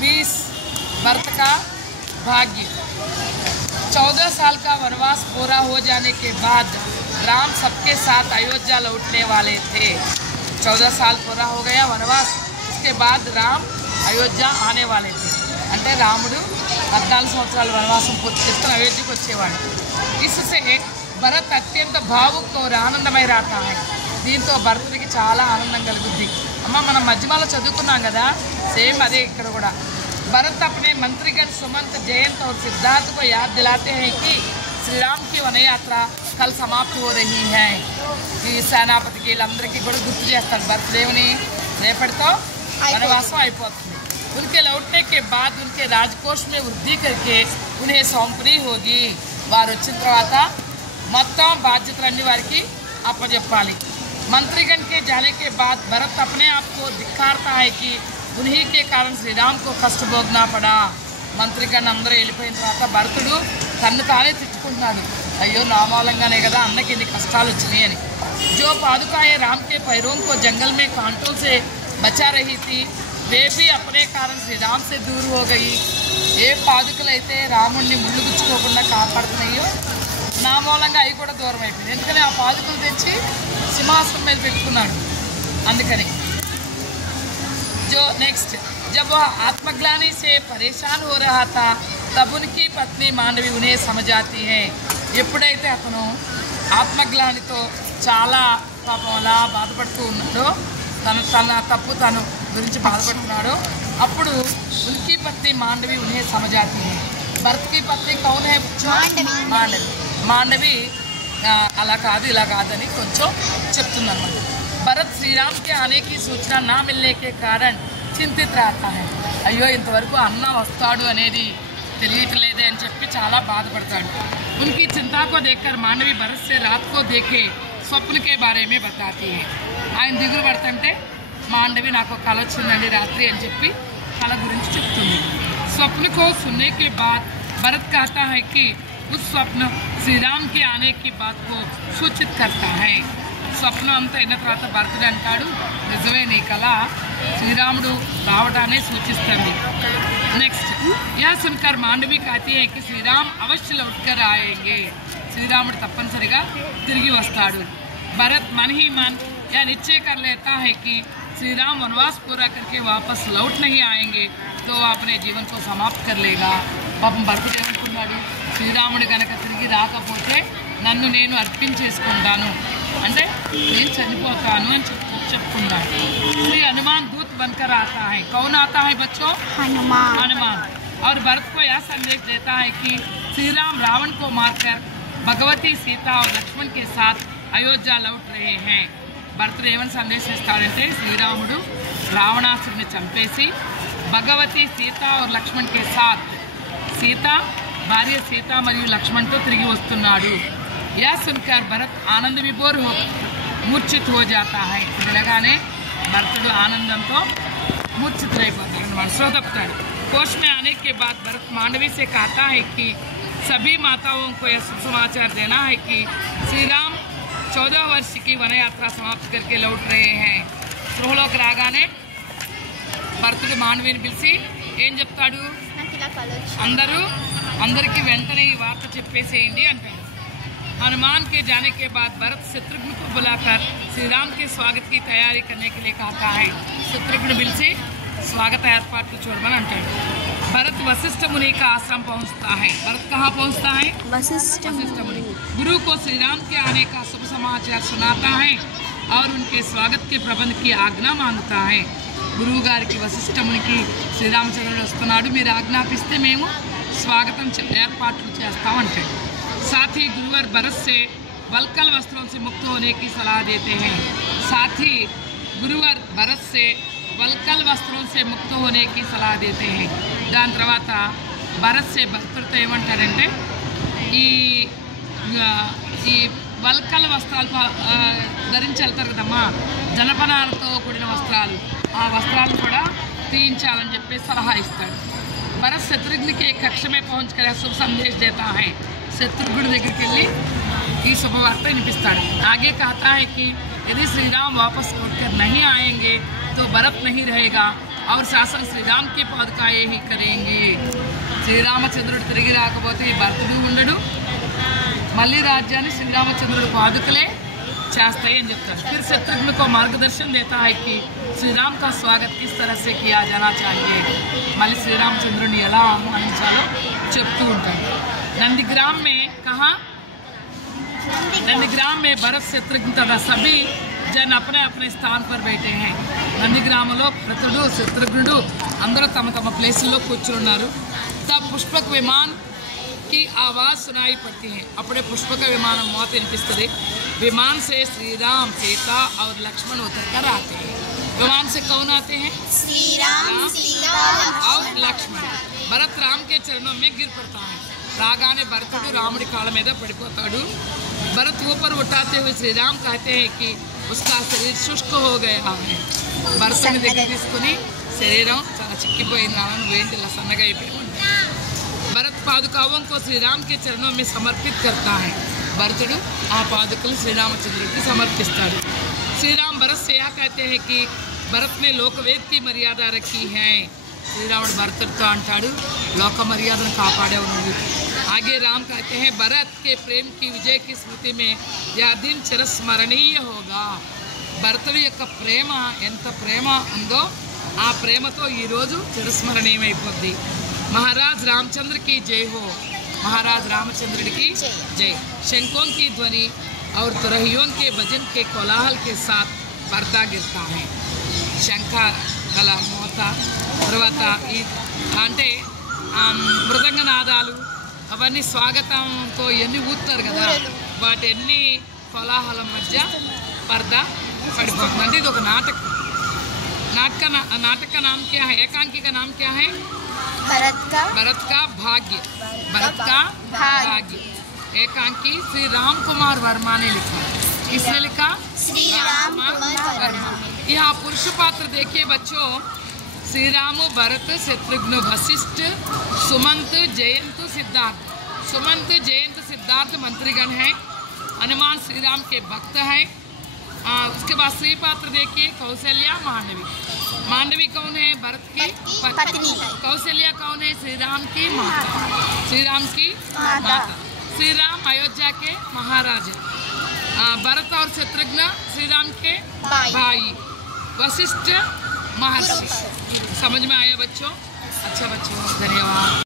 20 भरत का भाग्य। 14 साल का वनवास पूरा हो जाने के बाद राम सबके साथ अयोध्या लौटने वाले थे। 14 साल पूरा हो गया वनवास, उसके बाद राम अयोध्या आने वाले थे। అంటే రాముడు 14 సంవత్సరాల వనవాసం పూర్తి చేసుకుని అయోధ్యకు వచ్చేవాడు। इससे భరత్ అత్యంత భావుక్ और ఆనందమై रहता है। దీంతో భరతుడికి చాలా ఆనందం కలుగుద్ది। అమ్మ మనం మధ్యమాలో చదువుకున్నాం కదా, సేమ్ అదే ఇక్కడ కూడా। भरत अपने मंत्रीगण सुमंत जयंत और सिद्धार्थ को याद दिलाते हैं कि श्री राम की वन यात्रा कल समाप्त हो रही है। ఈ సేనాపతికి వీళ్ళందరికీ కూడా గుర్తు చేస్తారు భరత్ దేవుని రేపటితో వనవాసం అయిపోతుంది। उनके लौटने के बाद उनके राजकोष में वृद्धि करके उन्हें सौंपनी होगी। వారు వచ్చిన తర్వాత మొత్తం బాధ్యతలన్నీ వారికి అప్పచెప్పాలి। मंत्रीगण के जाने के बाद भरत अपने आप को धिक्कारता है कि उन्हीं के कारण श्री राम को कष्ट भोगना पड़ा। మంత్రిగణ అందరూ వెళ్ళిపోయిన తర్వాత భరతుడు తన్ను తానే తిట్టుకుంటున్నాడు, అయ్యో నా మూలంగానే కదా అన్నకి ఇన్ని కష్టాలు వచ్చినాయి అని। जो पादुकाएं राम के पैरों को जंगल में कांटों से बचा रही थी वे भी अपने कारण श्री राम से दूर हो गई। ఏ పాదుకలు అయితే రాముడిని ముళ్ళు గుచ్చుకోకుండా కాపాడుతున్నాయో నా మూలంగా అవి కూడా దూరం అయిపోయింది। ఎందుకని ఆ పాదుకలు తెచ్చి సింహాసనం మీద పెట్టుకున్నాడు అందుకని। जो नेक्स्ट जब वह आत्मग्लानि से परेशान हो रहा था तब उनकी पत्नी मांडवी उन्हें समझाती है। ఎప్పుడైతే అతను ఆత్మగ్లానితో చాలా పాపం అలా బాధపడుతూ ఉన్నాడో, తన తప్పు తను గురించి బాధపడుతున్నాడో అప్పుడు उनकी पत्नी मांडवी उन्हें समझाती है। भरत की पत्नी कौन है? मांडवी। मांडवी అలా కాదు ఇలా కాదని కొంచెం చెప్తుందన్నమాట। भरत श्री राम के आने की सूचना ना मिलने के कारण चिंतित रहता है। అయ్యో ఇంతవరకు అన్న వస్తాడు అనేది తెలియట్లేదే అని చెప్పి చాలా బాధపడతాడు। उनकी चिंता को देखकर मांडवी भरत से रात को देखे स्वप्न के बारे में बताती है। ఆయన దిగులు పడుతుంటే మాండవి నాకు కల వచ్చిందండి రాత్రి అని చెప్పి కల గురించి చెప్తుంది। स्वप्न को सुनने के बाद भरत कहता है कि उस स्वप्न श्री राम के आने की बात को सूचित करता है। స్వప్నం అంతా అయిన తర్వాత భరతుడు అంటాడు, నిజమే నీ కళ శ్రీరాముడు రావడాన్ని సూచిస్తుంది। నెక్స్ట్ यह सुनकर मांडवी कहती है कि श्री राम अवश्य लौटकर आएंगे। శ్రీరాముడు తప్పనిసరిగా తిరిగి వస్తాడు। भरत मन ही मन यह निश्चय कर लेता है कि श्री राम वनवास पूरा करके वापस लौट नहीं आएंगे तो अपने जीवन को समाप्त कर लेगा। పాపం భరతుడు ఏమనుకున్నాడు, శ్రీరాముడు కనుక తిరిగి రాకపోతే నన్ను నేను అర్పించేసుకుంటాను అంటే నేను చనిపోతాను అని చెప్పుకున్నాడు। श्री हनुमान दूत बनकर आता है। कौन आता है बच्चों? हनुमान। और भरत को यह संदेश देता है कि श्री राम रावण को मारकर भगवती सीता और लक्ष्मण के साथ अयोध्या लौट रहे हैं। భరతుడు ఏమని సందేశం ఇస్తాడంటే శ్రీరాముడు రావణాసుడిని చంపేసి భగవతి సీత और लक्ष्मण के साथ సీత భార్య సీత మరియు లక్ష్మణ్తో తిరిగి వస్తున్నాడు। यह सुनकर भरत आनंद विभोर हो मूर्छित हो जाता है। వినగానే భరతుడు ఆనందంతో మూర్ఛితులైపోతాడు, మనసులో తప్పుతాడు। कोष में आने के बाद भरत मांडवी से कहता है कि सभी माताओं को यह समाचार देना है कि श्री राम 14 वर्ष की वन यात्रा समाप्त करके लौट रहे हैं। గృహలోకి రాగానే భరతుడు మాండవిని పిలిచి ఏం చెప్తాడు, అందరికీ వెంటనే ఈ వార్త చెప్పేసేయండి అంటాడు। हनुमान के जाने के बाद भरत शत्रुघ्न को बुलाकर श्री राम के स्वागत की तैयारी करने के लिए कहता है। शत्रुघ्न పిలిచి स्वागत ఏర్పాట్లు చూడమని అంటాడు। भरत वशिष्ठ मुनि का आश्रम पहुंचता है। भरत कहाँ पहुंचता है? वशिष्ठ मुनि। गुरु को श्री राम के आने का शुभ समाचार सुनाता है और उनके स्वागत के प्रबंध की आज्ञा मांगता है। గురువు గారికి వశిష్ఠ మునికి శ్రీరామచంద్రుడు వస్తున్నాడు, మీరు ఆజ్ఞాపిస్తే మేము స్వాగతం ఏర్పాట్లు చేస్తామంటాడు। साथ ही गुरुवर भरत से वलकल वस्त्रों से मुक्त होने की सलाह देते हैं। साथ ही गुरुवर भरत से वलकल वस्त्रों से मुक्त होने की सलाह देते हैं। దాని తర్వాత భరత్ से భరతుడితో ఏమంటాడంటే ఈ వల్కల్ వస్త్రాలు ధరించి వెళ్తారు కదమ్మా, జనపనాలతో కూడిన వస్త్రాలు, ఆ వస్త్రాలను కూడా తీయించాలని చెప్పి సలహా ఇస్తాడు। भरत शत्रुघ्न के कक्ष में पहुंचकर शुभ संदेश देता है। शत्रुघ्न దగ్గరికి వెళ్ళి ఈ శుభవార్త వినిపిస్తాడు। आगे कहता है कि यदि श्री राम वापस लौटकर नहीं आएंगे तो भरत नहीं रहेगा और शासन श्री राम की पादुकाएं ही करेंगे। శ్రీరామచంద్రుడు తిరిగి రాకపోతే ఈ భరతుడు ఉండడు, మళ్ళీ రాజ్యాన్ని శ్రీరామచంద్రుడు పాదుకలే చేస్తాయి అని చెప్తారు। फिर शत्रुघ्न को मार्गदर्शन देता है कि श्री राम का स्वागत किस तरह से किया जाना चाहिए, మళ్ళీ శ్రీరామచంద్రుడిని ఎలా ఆహ్వానించాలో చెప్తూ ఉంటాడు। नंदीग्राम में कहा, नंदीग्राम में भरत शत्रुघ्न तथा सभी जन अपने अपने स्थान पर बैठे हैं। నందిగ్రామంలో భరతుడు శత్రుఘ్నుడు అందరూ తమ తమ ప్లేసుల్లో కూర్చున్నారు। तब पुष्पक विमान की आवाज़ सुनाई पड़ती है, अपने पुष्पक विमान मौत विनिपिस्तदे। विमान से श्री राम, सीता और लक्ष्मण उतर कर आते हैं। विमान से कौन आते हैं? श्री राम, सीता और लक्ष्मण। भरत राम के चरणों में गिर पड़ता है। रागाने भरतुడు రాముడి కాళ్ళ మీద పడిపోతాడు। भरत ऊपर उठाते हुए श्री राम कहते हैं कि उसका शरीर शुष्क हो गया है। భరతుని దగ్గర తీసుకుని శరీరం చాలా చిక్కిపోయింది, నువ్వేంటి ఇలా సన్నగా అయిపోయి। भरत पादुकाओं को श्री राम के चरणों में समर्पित करता है। भरतुడు ఆ పాదుకలు శ్రీరామచంద్రుడికి సమర్పిస్తాడు। श्री राम भरत से यह कहते हैं कि भरत ने लोकवेद की मर्यादा रखी है। శ్రీరాముడు భరతుడితో అంటాడు, లోక మర్యాదను కాపాడావు నువ్వు। आगे राम कहते हैं, भरत के प्रेम की विजय की स्मृति में यह दिन चिरस्मरणीय होगा। భరతుడి యొక్క ప్రేమ ఎంత ప్రేమ ఉందో ఆ ప్రేమతో ఈరోజు చిరస్మరణీయమైపోద్ది। महाराज रामचंद्र की जय हो, महाराज रामचंद्र की जय। शंखों की ध्वनि और तुरहियों के भजन के कोलाहल के साथ पर्दा गिरता है। శంఖ గల మోత తర్వాత ఈ అంటే మృదంగ నాదాలు అవన్నీ స్వాగతంతో ఎన్ని ఊతున్నారు కదా, వాటి ఎన్ని కోలాహలం మధ్య పర్దా పడిపోతుంది। అంటే ఇది ఒక నాటకం। नाटक का नाम क्या है? एकांकी का नाम क्या है? भरत का भाग्य। भरत का भाग्य एकांकी श्री राम कुमार वर्मा ने लिखा। किसने लिखा? श्री राम कुमार वर्मा। यहाँ पुरुष पात्र देखिए बच्चों, श्री राम, भरत, शत्रुघ्न, वशिष्ठ, सुमंत, जयंत, सिद्धार्थ। सुमंत, जयंत, सिद्धार्थ मंत्रीगण हैं। हनुमान श्री राम के भक्त हैं। उसके बाद स्त्री पात्र देखिए, कौशल्या, मांडवी। मांडवी कौन है? भरत की पत्नी। कौशल्या कौन है? श्री राम की माता। श्री राम की माता। श्री राम अयोध्या के महाराजा। भरत और शत्रुघ्न श्री राम के भाई। वशिष्ठ महर्षि। समझ में आया बच्चों? अच्छा बच्चों, धन्यवाद।